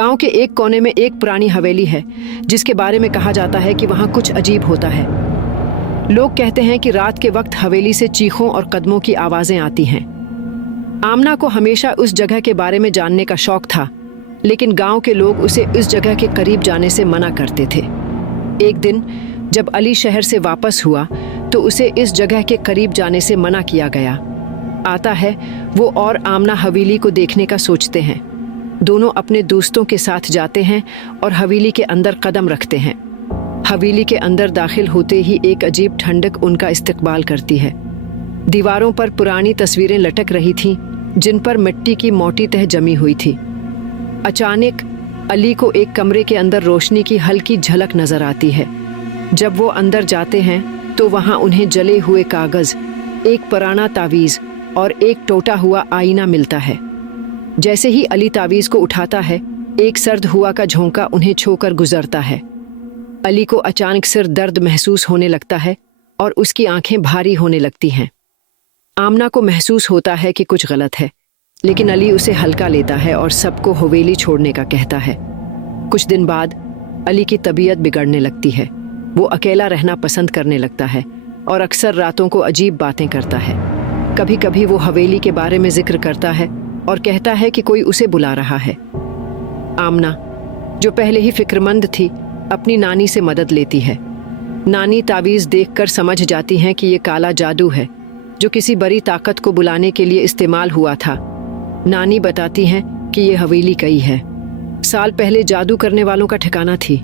गांव के एक कोने में एक पुरानी हवेली है जिसके बारे में कहा जाता है कि वहां कुछ अजीब होता है। लोग कहते हैं कि रात के वक्त हवेली से चीखों और कदमों की आवाजें आती हैं। आमना को हमेशा उस जगह के बारे में जानने का शौक था, लेकिन गांव के लोग उसे उस जगह के करीब जाने से मना करते थे। एक दिन जब अली शहर से वापस हुआ तो उसे इस जगह के करीब जाने से मना किया गया। आता है वो और आमना हवेली को देखने का सोचते हैं। दोनों अपने दोस्तों के साथ जाते हैं और हवेली के अंदर कदम रखते हैं। हवेली के अंदर दाखिल होते ही एक अजीब ठंडक उनका इस्तकबाल करती है। दीवारों पर पुरानी तस्वीरें लटक रही थीं, जिन पर मिट्टी की मोटी तह जमी हुई थी। अचानक अली को एक कमरे के अंदर रोशनी की हल्की झलक नजर आती है। जब वो अंदर जाते हैं तो वहां उन्हें जले हुए कागज, एक पुराना तावीज़ और एक टूटा हुआ आईना मिलता है। जैसे ही अली तावीज़ को उठाता है, एक सर्द हुआ का झोंका उन्हें छूकर गुजरता है। अली को अचानक सिर दर्द महसूस होने लगता है और उसकी आंखें भारी होने लगती हैं। आमना को महसूस होता है कि कुछ गलत है, लेकिन अली उसे हल्का लेता है और सबको हवेली छोड़ने का कहता है। कुछ दिन बाद अली की तबीयत बिगड़ने लगती है। वो अकेला रहना पसंद करने लगता है और अक्सर रातों को अजीब बातें करता है। कभी कभी वो हवेली के बारे में जिक्र करता है और कहता है कि कोई उसे बुला रहा है। आमना, जो पहले ही फिक्रमंद थी, अपनी नानी से मदद लेती है। नानी तावीज़ देखकर समझ जाती हैं कि ये काला जादू है जो किसी बड़ी ताकत को बुलाने के लिए इस्तेमाल हुआ था। नानी बताती हैं कि ये हवेली कई है साल पहले जादू करने वालों का ठिकाना थी।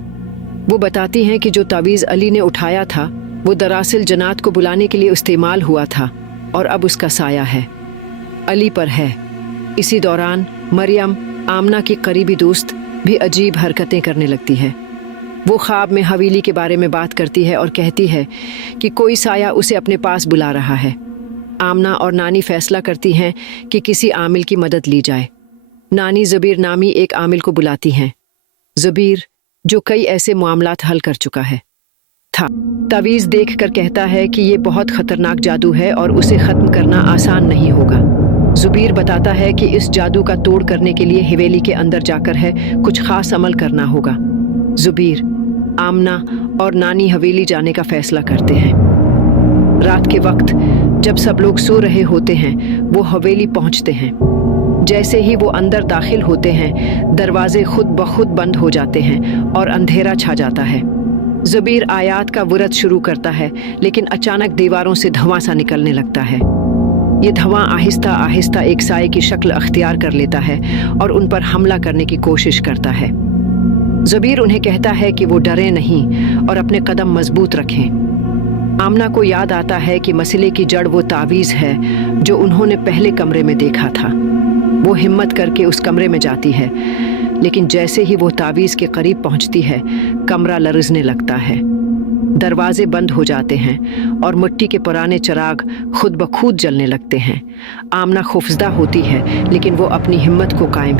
वो बताती हैं कि जो तावीज़ अली ने उठाया था वो दरअसल जन्नत को बुलाने के लिए इस्तेमाल हुआ था और अब उसका साया है, अली पर है। इसी दौरान मरियम, आमना की करीबी दोस्त, भी अजीब हरकतें करने लगती है। वो ख्वाब में हवेली के बारे में बात करती है और कहती है कि कोई साया उसे अपने पास बुला रहा है। आमना और नानी फैसला करती हैं कि किसी आमिल की मदद ली जाए। नानी ज़बीर नामी एक आमिल को बुलाती हैं। ज़बीर, जो कई ऐसे मामलात हल कर चुका है, था। तावीज़ देखकर कहता है कि ये बहुत ख़तरनाक जादू है और उसे ख़त्म करना आसान नहीं होगा। ज़ुबीर बताता है कि इस जादू का तोड़ करने के लिए हवेली के अंदर जाकर है कुछ खास अमल करना होगा। ज़ुबीर, आमना और नानी हवेली जाने का फैसला करते हैं। रात के वक्त जब सब लोग सो रहे होते हैं, वो हवेली पहुंचते हैं। जैसे ही वो अंदर दाखिल होते हैं, दरवाजे खुद ब खुद बंद हो जाते हैं और अंधेरा छा जाता है। ज़ुबीर आयात का वरद शुरू करता है, लेकिन अचानक दीवारों से धुआं सा निकलने लगता है। ये धुआं आहिस्ता आहिस्ता एक साए की शक्ल अख्तियार कर लेता है और उन पर हमला करने की कोशिश करता है। ज़ुबीर उन्हें कहता है कि वो डरे नहीं और अपने कदम मजबूत रखें। आमना को याद आता है कि मसले की जड़ वो तावीज़ है जो उन्होंने पहले कमरे में देखा था। वो हिम्मत करके उस कमरे में जाती है, लेकिन जैसे ही वो तावीज़ के करीब पहुंचती है, कमरा लरज़ने लगता है। दरवाजे बंद हो जाते हैं और मिट्टी के पुराने चिराग खुद ब खुद जलने लगते हैं। आमना खौफजदा होती है, लेकिन वो अपनी हिम्मत को कायम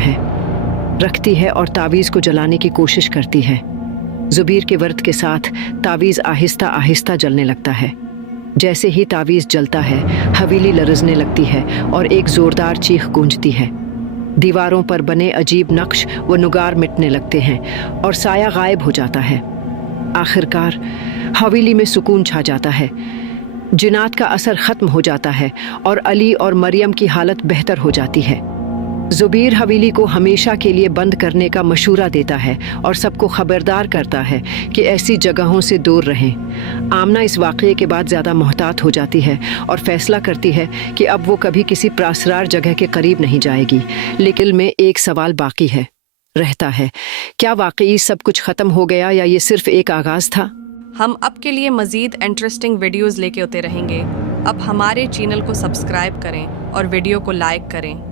रखती है और तावीज़ को जलाने की कोशिश करती है। ज़ुबीर के वर्द के साथ तावीज़ आहिस्ता आहिस्ता जलने लगता है। जैसे ही तावीज़ जलता है, हवेली लरज़ने लगती है और एक ज़ोरदार चीख गूंजती है। दीवारों पर बने अजीब नक्श व नुगार मिटने लगते हैं और साया गायब हो जाता है। आखिरकार हवेली में सुकून छा जाता है। जिन्नात का असर ख़त्म हो जाता है और अली और मरियम की हालत बेहतर हो जाती है। ज़ुबीर हवेली को हमेशा के लिए बंद करने का मशूरा देता है और सबको खबरदार करता है कि ऐसी जगहों से दूर रहें। आमना इस वाक़ये के बाद ज़्यादा मोहतात हो जाती है और फैसला करती है कि अब वो कभी किसी प्रासरार जगह के करीब नहीं जाएगी। लेकिन में एक सवाल बाकी रहता है, क्या वाकई सब कुछ ख़त्म हो गया या ये सिर्फ एक आगाज़ था? हम अब के लिए मज़ीद इंटरेस्टिंग वीडियोज़ लेके होते रहेंगे। अब हमारे चैनल को सब्सक्राइब करें और वीडियो को लाइक करें।